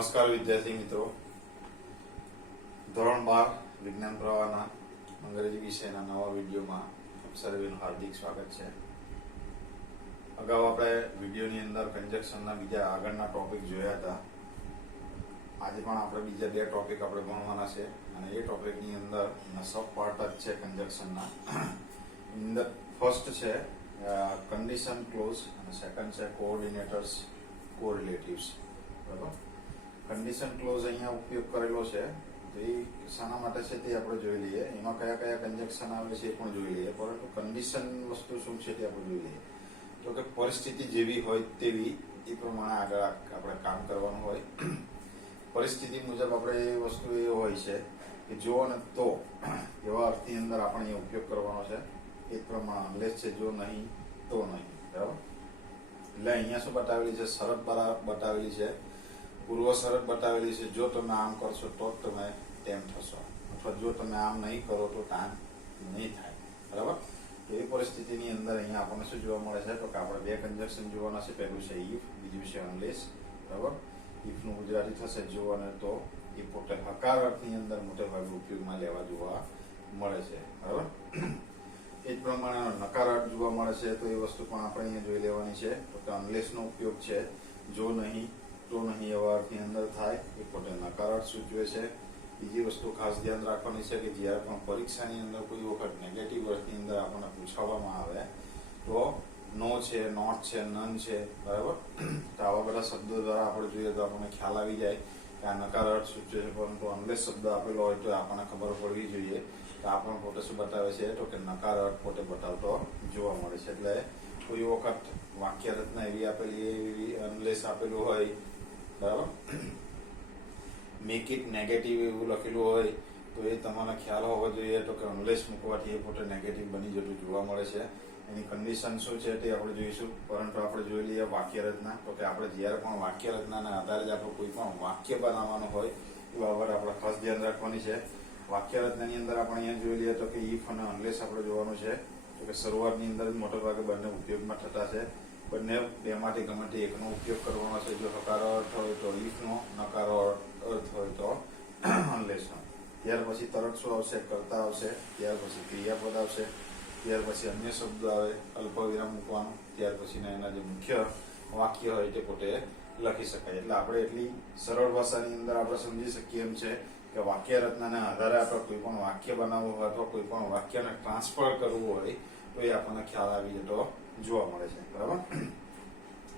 નમસ્કાર વિદ્યાર્થી મિત્રો, ધોરણ 12 વિજ્ઞાન પ્રવાહના અંગ્રેજી વિષયના નવા વિડીયોમાં આપ સર્વેનું હાર્દિક સ્વાગત છે. અગાઉ આપણે વિડીયોની અંદર કંજક્શનના બીજા આગળના ટોપિક જોયા હતા. આજે પણ આપણે બીજા બે ટોપિક આપણે ભણવાના છે અને એ ટોપિકની અંદર સબ પાર્ટ જ છે કંજક્શનના. અંદર ફર્સ્ટ છે કન્ડિશન ક્લોઝ અને સેકન્ડ છે કોઓર્ડિનેટર્સ કોરિલેટિવ્સ. બરાબર, કન્ડિશન ક્લોઝ અહીંયા ઉપયોગ કરેલો છે તો એ શાના માટે છે તે આપણે જોઈ લઈએ. એમાં કયા કયા કંજક્શન આવે છે એ પણ જોઈ લઈએ, પરંતુ કન્ડિશન વસ્તુ શું છે તે આપણે જોઈ લઈએ. તો કે પરિસ્થિતિ જેવી હોય તેવી એ પ્રમાણે આગળ આપણે કામ કરવાનું હોય. પરિસ્થિતિ મુજબ આપણે એ વસ્તુ એ હોય છે કે જો અને તો એવા અર્થની અંદર આપણે એ ઉપયોગ કરવાનો છે. એ પ્રમાણે અંગ્રેજ છે જો નહીં તો નહીં. બરાબર, એટલે અહીંયા શું બતાવેલી છે? શરત બતાવેલી છે, પૂર્વ શરત બતાવેલી છે. જો તમે આમ કરશો તો જ તમે તેમ થશો, અથવા જો તમે આમ નહીં કરો તો કામ નહીં થાય. બરાબર, એવી પરિસ્થિતિની અંદર અહીંયા આપણને શું જોવા મળે છે? તો કે આપણે બે કંજક્શન જોવાના છે. પહેલું છે ઇફ, બીજું છે અનલેસ. બરાબર, ઇફનું ગુજરાતી થશે જો અને તો. એ પોતે હકાર અર્થની અંદર મોટે ભાગે ઉપયોગમાં લેવા જોવા મળે છે. બરાબર, એ જ પ્રમાણે નકાર અર્થ જોવા મળે છે. તો એ વસ્તુ પણ આપણે અહીંયા જોઈ લેવાની છે. તો કે અનલેસનો ઉપયોગ છે જો નહીં તો નહીં એવા અર્થની અંદર થાય. એ પોતે નકાર અર્થ સૂચવે છે. બીજી વસ્તુ ખાસ ધ્યાન રાખવાની છે કે જ્યારે પણ પરીક્ષાની અંદર કોઈ વખત નેગેટિવ અર્થની અંદર આપણને પૂછવામાં આવે તો નો છે, નોટ છે, નન છે. બરાબર, તો આવા બધા શબ્દો દ્વારા આપણે જોઈએ તો આપણને ખ્યાલ આવી જાય કે આ નકાર અર્થ સૂચવે છે. પરંતુ અનલેસ શબ્દ આપેલો હોય તો આપણને ખબર પડવી જોઈએ કે આ પણ પોતે શું બતાવે છે? તો કે નકાર અર્થ પોતે બતાવતો જોવા મળે છે. એટલે કોઈ વખત વાક્ય રચના એવી આપેલી, એવી અનલેસ આપેલું હોય. બરાબર, મેક ઇટ નેગેટિવ એવું લખેલું હોય તો એ તમારે ખ્યાલ હોવો જોઈએ તો કે અનલેસ મૂકવાથી એ પોતે નેગેટિવ બની જતું જોવા મળે છે. એની કન્ડિશન શું છે તે આપણે જોઈશું, પરંતુ આપણે જોઈ લઈએ વાક્ય રચના. તો કે આપણે જ્યારે પણ વાક્ય રચનાના આધારે જ આપણે કોઈ પણ વાક્ય બનાવવાનું હોય એ બાબત આપણે ખાસ ધ્યાન રાખવાની છે. વાક્ય રચનાની અંદર આપણે અહીંયા જોઈ લઈએ તો કે ઇફ અને અનલેસ આપણે જોવાનું છે. તો કે શરૂઆતની અંદર મોટે ભાગે બંને ઉપયોગમાં થતા છે. બંને બેમાંથી ગમે તે એકનો ઉપયોગ કરવાનો છે. જો હકારો અર્થ હોય તો ઇફનો, નકારો અર્થ હોય તો અનલેસનો. ત્યાર પછી તરત શું આવશે? કર્તા આવશે. ત્યાર પછી ક્રિયાપદ આવશે. ત્યાર પછી અન્ય શબ્દો આવે, અલ્પવિરામ મૂકવાનું. ત્યાર પછીના એના જે મુખ્ય વાક્ય હોય તે પોતે લખી શકાય. એટલે આપણે એટલી સરળ ભાષાની અંદર આપણે સમજી શકીએ એમ છે કે વાક્ય રચનાના આધારે આપણે કોઈ પણ વાક્ય બનાવવું હોય અથવા કોઈ પણ વાક્યને ટ્રાન્સફર કરવું હોય તો એ આપણને ખ્યાલ આવી જતો જોવા મળે છે. બરાબર,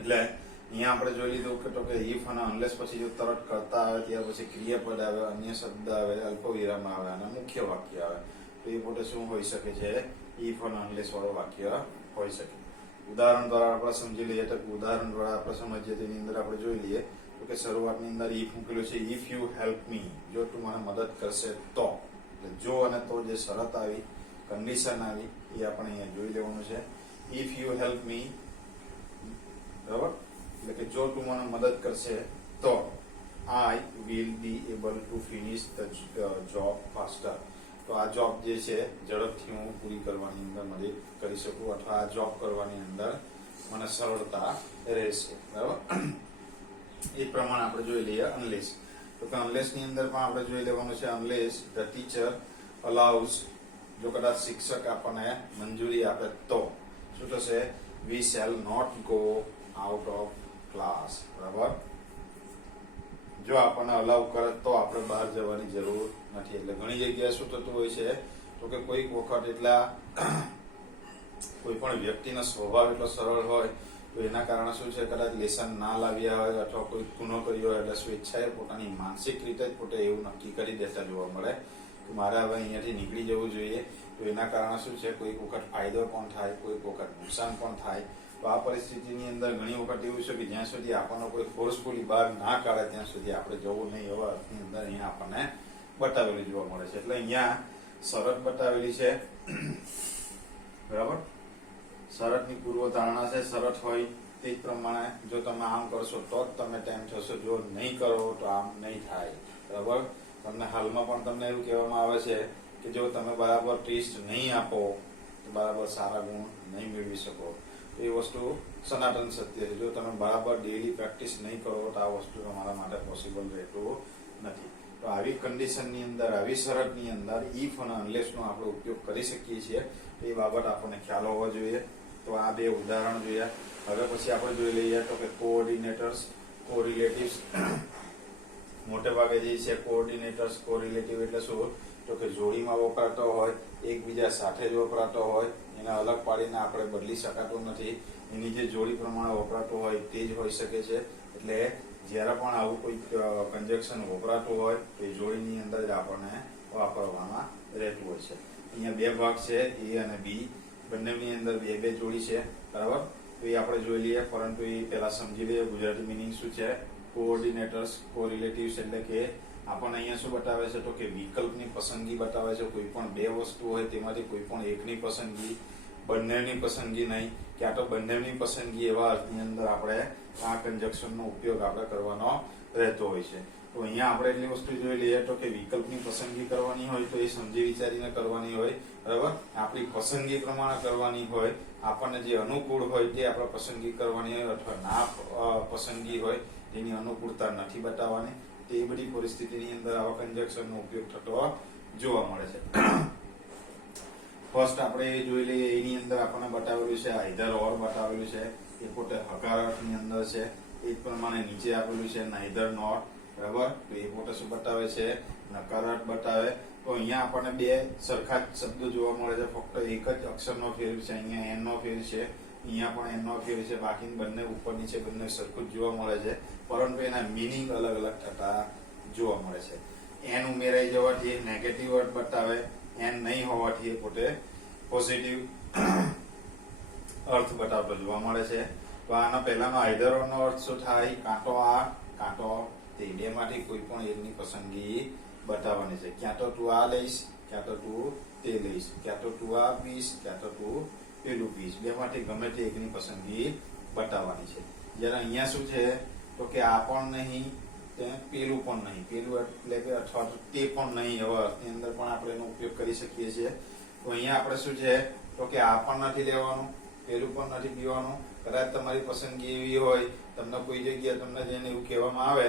એટલે અહીંયા આપણે જોઈ લીધું કે તો કે ઇફ અને અનલેસ પછી જો તરત કરતા આવે, ત્યાર પછી ક્રિયાપદ આવે, અન્ય શબ્દ આવે, અલ્પવિરામ આવે અને મુખ્ય વાક્ય આવે. તો એ પોતે શું હોઈ શકે છે? ઇફ અને અનલેસ વાળું વાક્ય હોઈ શકે. ઉદાહરણ દ્વારા આપણે સમજી લઈએ તો ઉદાહરણ દ્વારા આપણે સમજીએ તેની અંદર આપણે જોઈ લઈએ તો કે શરૂઆતની અંદર ઇફ મૂકેલું છે. ઇફ યુ હેલ્પ મી, જો તું મને મદદ કરશે તો. એટલે જો અને તો જે શરત આવી, કન્ડિશન આવી, એ આપણે અહીંયા જોઈ લેવાનું છે. ઇફ યુ હેલ્પ મી, બરાબર, એટલે કે જો તું મને મદદ કરશે તો I will be able to finish the job faster. તો આ જોબ જે છે ઝડપથી હું પૂરી કરવાની અંદર મદદ કરી શકું, અથવા આ જોબ કરવાની અંદર મને સરળતા રહેશે. બરાબર, એ પ્રમાણે આપણે જોઈ લઈએ અનલેસ. તો કે અનલેસ ની અંદર પણ આપણે જોઈ લેવાનું છે અનલેસ ધ ટીચર અલાઉઝ, જો કદાચ શિક્ષક આપણને મંજૂરી આપે તો શું થશે? We shall not go out of class. બરાબર, જો આપણને અલાઉ કરે તો આપણે બહાર જવાની જરૂર નથી. એટલે ઘણી જગ્યાએ શું થતું હોય છે તો કે કોઈક વખત એટલા કોઈ પણ વ્યક્તિનો સ્વભાવ એટલો સરળ હોય તો એના કારણે શું છે, કદાચ લેસન ના લાવ્યા હોય અથવા કોઈ ગુનો કર્યો હોય એટલે સ્વેચ્છાએ પોતાની માનસિક રીતે જ પોતે એવું નક્કી કરી દેતા જોવા મળે કે મારે હવે અહીંયાથી નીકળી જવું જોઈએ. તો એના કારણે શું છે, કોઈક વખત ફાયદો પણ થાય, કોઈક વખત નુકસાન પણ થાય. તો આ પરિસ્થિતિની અંદર ઘણી વખત એવું છે કે જ્યાં સુધી આપણને કોઈ ફોર્સફુલી બહાર ના કાઢે ત્યાં સુધી આપણે જવું નહીં એવા અર્થની અંદર અહીંયા આપણને બતાવેલી જોવા મળે છે. એટલે અહીંયા શરત બતાવેલી છે. બરાબર, શરતની પૂર્વ ધારણા છે. શરત હોય તે જ પ્રમાણે જો તમે આમ કરશો તો જ તમે તેમ થશો, જો નહીં કરો તો આમ નહીં થાય. બરાબર, તમને હાલમાં પણ તમને એવું કહેવામાં આવે છે કે જો તમે બરાબર ટેસ્ટ નહીં આપો તો બરાબર સારા ગુણ નહીં મેળવી શકો. એ વસ્તુ સનાતન સત્ય છે. જો તમે બરાબર ડેલી પ્રેક્ટિસ નહીં કરો તો આ વસ્તુ તમારા માટે પોસિબલ રહેતું નથી. તો આવી કન્ડિશનની અંદર, આવી શરતની અંદર ઇફ અને અનલેસનો આપણે ઉપયોગ કરી શકીએ છીએ. એ બાબત આપણને ખ્યાલ હોવો જોઈએ. તો આ બે ઉદાહરણ જોયા. હવે પછી આપણે જોઈ લઈએ તો કે કોઓર્ડિનેટર્સ, કોરિલેટિવ્સ. મોટે ભાગે જે છે કોઓર્ડિનેટર્સ, કોરિલેટિવ એટલે શું? તો કે જોડીમાં વપરાતો હોય, એકબીજા સાથે જ વપરાતો હોય, એને અલગ પાડીને આપણે બદલી શકાતું નથી. એની જે જોડી પ્રમાણે વપરાતું હોય તે જ હોઈ શકે છે. એટલે જ્યારે પણ આવું કોઈ કન્જક્શન વપરાતું હોય તો એ જોડીની અંદર જ આપણને વાપરવામાં રહેતું હોય છે. અહીંયા બે ભાગ છે, એ અને બી. બંનેની અંદર બે બે જોડી છે, બરાબર? તો એ આપણે જોઈ લઈએ, પરંતુ એ પહેલા સમજી લઈએ ગુજરાતી મિનિંગ શું છે. કોઓર્ડિનેટર્સ, કોરિલેટિવ્સ એટલે કે આપણને અહીંયા શું બતાવે છે? તો કે વિકલ્પની પસંદગી બતાવે છે. કોઈ પણ બે વસ્તુ હોય તેમાંથી કોઈ પણ એકની પસંદગી, બંનેની પસંદગી નહીં, ક્યાં તો બંનેની પસંદગી, એવા અર્થની અંદર આપણે આ કન્જક્શનનો ઉપયોગ આપણે કરવાનો રહેતો હોય છે. તો અહીંયા આપણે એટલી વસ્તુ જોઈ લઈએ તો કે વિકલ્પની પસંદગી કરવાની હોય તો એ સમજી વિચારીને કરવાની હોય, બરાબર? આપણી પસંદગી પ્રમાણે કરવાની હોય, આપણને જે અનુકૂળ હોય તે આપણે પસંદગી કરવાની હોય, અથવા ના પસંદગી હોય તેની અનુકૂળતા નથી બતાવવાની. તે બધી પરિસ્થિતિની અંદર આવા કન્જક્શનનો ઉપયોગ થતો જોવા મળે છે. ફર્સ્ટ આપણે જોઈ લઈએ, એની અંદર આપણને બતાવેલું છે આઈધર ઓર બતાવેલું છે. એ પોતે હકારાર્થની અંદર છે. એ પ્રમાણે નીચે આપેલું છે નાઈધર નોર, બરાબર? તો એ પોતે શું બતાવે છે? નકારાર્થ બતાવે. તો અહીંયા આપણને બે સરખા જ શબ્દો જોવા મળે છે, ફક્ત એક જ અક્ષરનો ફેર છે. અહીંયા એન નો ફેર છે, અહીંયા પણ એન નો ફેર છે. બાકી બંને ઉપર નીચે બંને સરખું જ જોવા મળે છે, પરંતુ એના મિનિંગ અલગ અલગ થતા જોવા મળે છે. એન ઉમેરાઈ જવાથી નેગેટિવ અર્થ બતાવે, એન નહીં હોવાથી એ પોતે પોઝિટિવ અર્થ બતાવતો જોવા મળે છે. તો આના પહેલાનો આઈધર નો અર્થ શું થાય? કાં તો આ, કાં તો તે. બે માંથી કોઈ પણ એકની પસંદગી બતાવવાની છે. ક્યાં તો તું આ લઈશ, ક્યાં તો તું તે લઈશ, ક્યાં તો તું આ પીશ, ક્યાં તો તું પેલું પીશ. બે માંથી ગમે તે એકની પસંદગી બતાવવાની છે. જ્યારે અહીંયા શું છે? તો કે આ પણ નહીં, પેલું પણ નહીં. પેલું એટલે કે અથવા તે પણ નહીં, એવા અર્થની અંદર પણ આપણે એનો ઉપયોગ કરી શકીએ છીએ. તો અહીંયા આપણે શું છે? તો કે આ પણ નથી લેવાનું, પેલું પણ નથી પીવાનું. કદાચ તમારી પસંદગી એવી હોય, તમને કોઈ જગ્યાએ તમને જેને એવું કહેવામાં આવે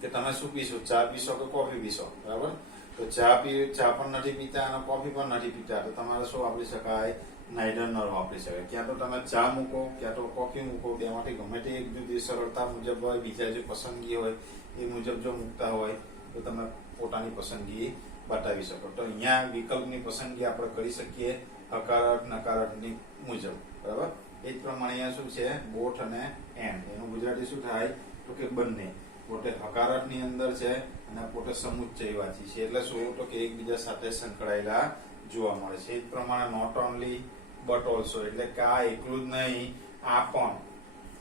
કે તમે શું પીશો, ચા પીશો કે કોફી પીશો, બરાબર? તો ચા પણ નથી પીતા અને કોફી પણ નથી પીતા, તો તમારે શું વાપરી શકાય? નાઈધર નોર વાપરી શકાય. ક્યાં તો તમે ચા મૂકો, ક્યાં તો કોફી મૂકો. બેમાંથી ગમે તે એક જુદી સરળતા મુજબ હોય, બીજા જે પસંદગી હોય એ મુજબ જો મૂકતા હોય તો તમે પોતાની પસંદગી બતાવી શકો. તો અહીંયા વિકલ્પની પસંદગી આપણે કરી શકીએ હકારાર્થ નકારાર્થની મુજબ, બરાબર? એ જ પ્રમાણે અહીંયા શું છે? બોથ અને એન્ડ. એનું ગુજરાતી શું થાય? તો કે બંને. પોતે હકારાર્થની અંદર છે અને પોતે સમુચ્ચયવાચી છે. એટલે શું? તો કે એકબીજા સાથે સંકળાયેલા જોવા મળે છે. એ જ પ્રમાણે નોટ ઓનલી બટ ઓલ્સો, એટલે કે આ એકલું જ નહીં, આ પણ.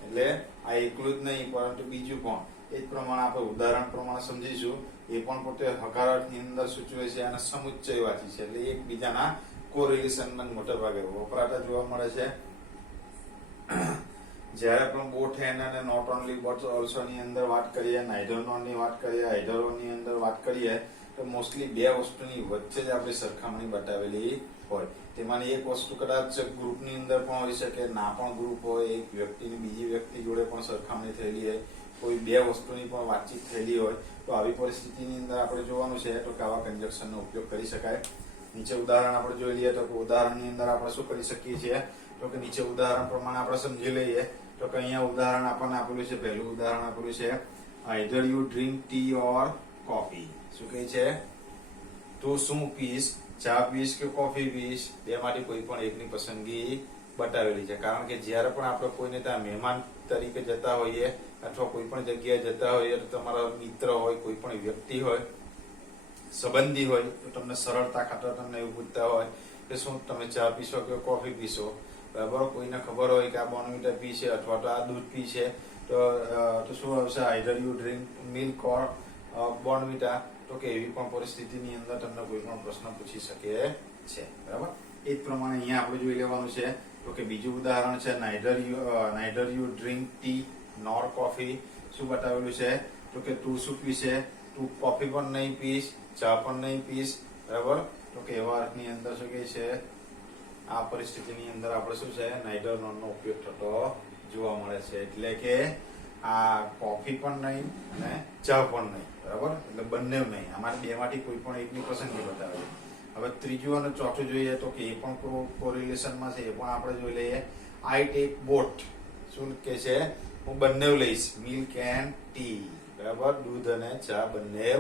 એટલે આ એકલું જ નહીં પરંતુ બીજું પણ. એ જ પ્રમાણે આપણે ઉદાહરણ પ્રમાણે સમજીશું. એ પણ પોતે હકારાર્થની અંદર સૂચવે છે અને સમુચ્ચયવાચી છે. એટલે એકબીજાના કોરિલેશનમાં મોટા ભાગે વપરાતા જોવા મળે છે. જ્યારે પણ બોથ એન્ડ અને નોટ ઓનલી બટ ઓલ્સો ની અંદર વાત કરીએ, નાઈધર નોર ની વાત કરીએ, આઈધર ઓર ની અંદર વાત કરીએ, તો મોસ્ટલી બે વસ્તુની વચ્ચે જ આપણી સરખામણી બતાવેલી હોય. તેમાંની એક વસ્તુ કદાચ ગ્રુપની અંદર પણ હોઈ શકે, ના પણ ગ્રુપ હોય, એક વ્યક્તિની બીજી વ્યક્તિ જોડે પણ સરખામણી થયેલી હોય, કોઈ બે વસ્તુની પણ વાતચીત થયેલી હોય. તો આવી પરિસ્થિતિની અંદર આપણે જોવાનું છે તો કે આવા કન્જક્શનનો ઉપયોગ કરી શકાય. નીચે ઉદાહરણ આપણે જોઈ લઈએ તો ઉદાહરણની અંદર આપણે શું કરી શકીએ છીએ? તો કે નીચે ઉદાહરણ પ્રમાણે આપણે સમજી લઈએ તો કે અહીંયા ઉદાહરણ આપણને આપેલું છે. પહેલું ઉદાહરણ આપેલું છે either you drink T or coffee. શું કહે છે? તું શું પીશ, ચા પીશ કે કોફી પીશ? બેમાંથી કોઈ પણ એકની પસંદગી બતાવેલી છે. કારણ કે જ્યારે પણ આપણે કોઈને ત્યાં મહેમાન તરીકે જતા હોઈએ અથવા કોઈ પણ જગ્યાએ જતા હોઈએ, તો તમારા મિત્ર હોય, કોઈ પણ વ્યક્તિ હોય, સંબંધી હોય, તો તમને સરળતા ખાતર તમને એવું પૂછતા હોય કે શું તમે ચા પીશો કે કોફી પીશો, બરાબર? કોઈને ખબર હોય કે આ બોર્નવિટા પી છે અથવા તો આ દૂધ પી છે, તો શું આવશે? આઈધર યુ ડ્રિંક મિલ્ક ઓર બોર્નવિટા. તો કે એવી પણ પરિસ્થિતિની અંદર તમને કોઈ પણ પ્રશ્ન પૂછી શકે છે, બરાબર? એ જ પ્રમાણે અહીંયા આપણે જોઈ લેવાનું છે તો કે બીજું ઉદાહરણ છે neither you drink tea nor coffee. શું બતાવેલું છે? તો કે તું શું પીશે? તું કોફી પણ નહીં પીશ, ચા પણ નહીં પીશ, બરાબર? તો કે એવા અર્થની અંદર શું કહે છે? આ પરિસ્થિતિની અંદર આપણે શું છે નાઇટર નોનનો ઉપયોગ થતો જોવા મળે છે. એટલે કે આ કોફી પણ નહીં અને ચા પણ નહીં, બરાબર, એટલે બંને નહીં, આમાં બેમાંથી કોઈ પણ એકની પસંદગી બતાવે. હવે ત્રીજું અને ચોથું જોઈએ તો કે એ પણ કોરિલેશનમાં છે, એ પણ આપણે જોઈ લઈએ. આઈ ટેક બોટ, શું કે છે, હું બંને લઈશ, મિલ્ક એન્ડ ટી, બરાબર, દૂધ અને ચા બંને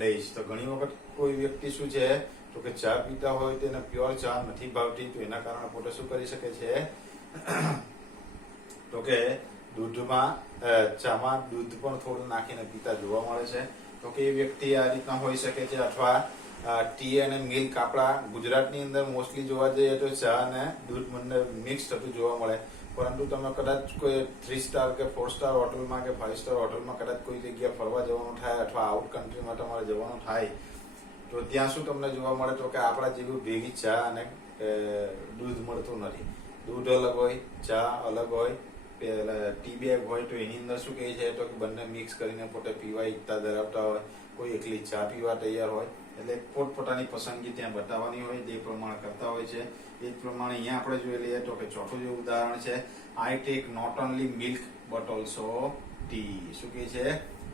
લઈશ. તો ઘણી વખત કોઈ વ્યક્તિ શું છે તો કે ચા પીતા હોય તેને પ્યોર ચા નથી ભાવતી, તો એના કારણે પોતે શું કરી શકે છે તો કે દૂધમાં ચામાં દૂધ પણ થોડું નાખીને પીતા જોવા મળે છે. તો કે એ વ્યક્તિ આ રીતના હોઈ શકે છે. અથવા ટી અને મિલ્ક, આપણા ગુજરાતની અંદર મોસ્ટલી જોવા જઈએ તો ચા અને દૂધ બંને મિક્સ થતું જોવા મળે. પરંતુ તમે કદાચ કોઈ 3 સ્ટાર કે 4 સ્ટાર હોટલમાં કે 5 સ્ટાર હોટલમાં કદાચ કોઈ જગ્યા ફરવા જવાનું થાય અથવા આઉટ કન્ટ્રીમાં તમારે જવાનું થાય તો ત્યાં શું તમને જોવા મળે તો કે આપણા જેવું ભેગી ચા અને દૂધ મળતું નથી. દૂધ અલગ હોય, ચા અલગ હોય, ટી બેગ હોય તો એની અંદર શું કહે છે તો કે બંને મિક્સ કરીને પોતે પીવા ઈચ્છા ધરાવતા હોય, કોઈ એકલી ચા પીવા તૈયાર હોય, એટલે પોતપોતાની પસંદગી ત્યાં બતાવવાની હોય, તે પ્રમાણે કરતા હોય છે. એ જ પ્રમાણે અહીંયા આપણે જોઈ લઈએ તો કે ચોથું જે ઉદાહરણ છે, I take not only milk but also tea. શું કહે છે,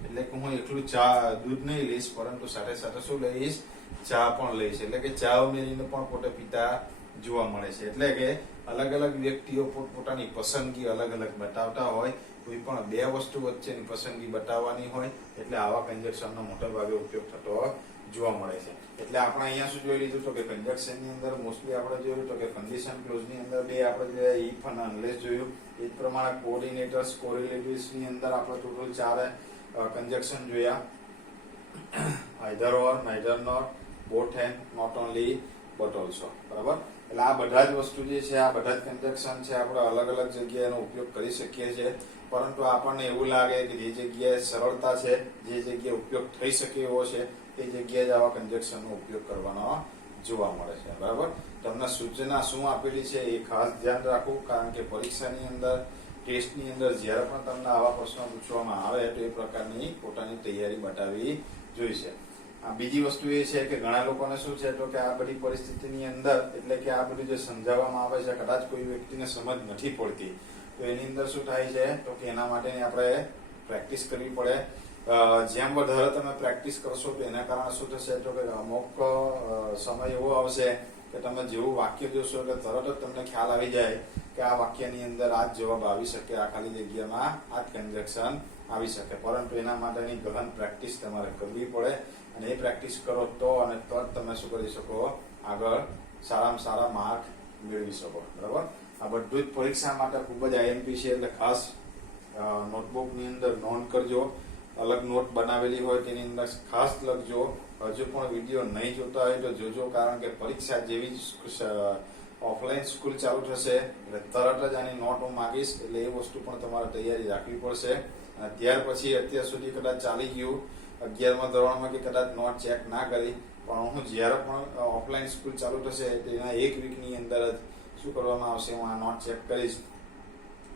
એટલે કે હું એકલું ચા દૂધ નહીં લઈશ પરંતુ સાથે સાથે શું લઈશ, ચા પણ લઈશ. એટલે કે ચા ઉમેરીને પણ પોતે પીતા જોવા મળે છે. એટલે કે અલગ અલગ વ્યક્તિઓ પોતપોતાની પસંદગી અલગ અલગ બતાવતા હોય, કોઈ પણ બે વસ્તુ વચ્ચેની પસંદગી બતાવવાની હોય, એટલે આવા કંજક્શનનો મોટા ભાગે ઉપયોગ થતો જોવા મળે છે. એટલે આપણે અહીંયા શું જોઈ લીધું તો કે કંજક્શનની અંદર મોસ્ટલી આપણે જોયું તો કે કન્ડિશન ક્લોઝની અંદર બે આપણે ઇફ અને અનલેસ જોયું. એ જ પ્રમાણે કોઓર્ડિનેટર્સ કોરિલેટિવ્સની અંદર આપણે ટોટલ 4 કંજક્શન જોયા, either or, neither nor, both and, not only but also, બરાબર. એટલે આ બધા જ વસ્તુ જે છે, આ બધા જ કંજક્શન છે, આપણે અલગ અલગ જગ્યાએ એનો ઉપયોગ કરી શકીએ છીએ. પરંતુ આપણને એવું લાગે કે જે જગ્યાએ સરળતા છે, જે જગ્યાએ ઉપયોગ થઈ શકે એવો છે, એ જગ્યાએ જ આવા કંજક્શનનો ઉપયોગ કરવાનો જોવા મળે છે, બરાબર. તમને સૂચના શું આપેલી છે એ ખાસ ધ્યાન રાખવું, કારણ કે પરીક્ષાની અંદર, ટેસ્ટની અંદર જ્યારે પણ તમને આવા પ્રશ્નો પૂછવામાં આવે તો એ પ્રકારની પોતાની તૈયારી બતાવવી જોઈશે. બીજી વસ્તુ એ છે કે ઘણા લોકોને શું છે તો કે આ બધી પરિસ્થિતિની અંદર, એટલે કે આ બધું જે સમજાવવામાં આવે છે, કદાચ કોઈ વ્યક્તિને સમજ નથી પડતી, તો એની અંદર શું થાય છે તો કે એના માટેની આપણે પ્રેક્ટિસ કરવી પડે. જેમ વધારે તમે પ્રેક્ટિસ કરશો તો એના કારણે શું થશે તો કે અમુક સમય એવો આવશે કે તમે જેવું વાક્ય જોશો એટલે તરત જ તમને ખ્યાલ આવી જાય કે આ વાક્યની અંદર આ જ જવાબ આવી શકે, આ ખાલી જગ્યામાં આ જ કંજક્શન આવી શકે. પરંતુ એના માટેની ગહન પ્રેક્ટિસ તમારે કરવી પડે, અને એ પ્રેક્ટિસ કરો તો અને તો જ તમે શું કરી શકો, આગળ સારામાં સારા માર્ક મેળવી શકો, બરાબર. આ બધું જ પરીક્ષા માટે ખૂબ જ આઈએમપી છે, એટલે ખાસ નોટબુકની અંદર નોંધ કરજો. અલગ નોટ બનાવેલી હોય તેની અંદર ખાસ લખજો. હજુ પણ વિડીયો નહીં જોતા હોય તો જોજો, કારણ કે પરીક્ષા જેવી જ ઓફલાઈન સ્કૂલ ચાલુ થશે એટલે તરત જ આની નોટ હું માંગીશ, એટલે એ વસ્તુ પણ તમારે તૈયારી રાખવી પડશે. અને ત્યાર પછી અત્યાર સુધી કદાચ ચાલી ગયું 11મા ધોરણમાં કે કદાચ નોટ ચેક ના કરી, પણ હું જ્યારે પણ ઓફલાઈન સ્કૂલ ચાલુ થશે તેના 1 વીકની અંદર જ શું કરવામાં આવશે, હું આ નોટ ચેક કરીશ.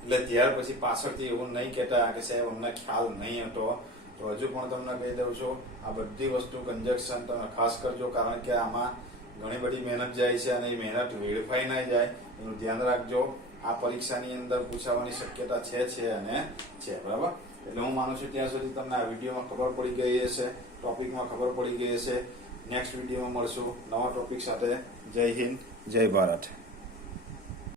એટલે ત્યાર પછી પાછળથી એવું નહીં કહેતા કે સાહેબ અમને ખ્યાલ નહીં હતો. તો હજુ પણ તમને કહી દઉં છું, આ બધી વસ્તુ કંજક્શન તમે ખાસ કરજો, કારણ કે આમાં ઘણી બધી મહેનત જાય છે અને એ મહેનત વેડફાઈ ના જાય એનું ધ્યાન રાખજો. આ પરીક્ષાની અંદર પૂછાવાની શક્યતા છે અને છે, બરાબર. એટલે હું માનું છું ત્યાં સુધી તમને આ વિડીયોમાં ખબર પડી ગઈ હશે, ટોપિકમાં ખબર પડી ગઈ હશે. નેક્સ્ટ વિડીયોમાં મળશું નવા ટોપિક સાથે. જય હિન્દ, જય ભારત.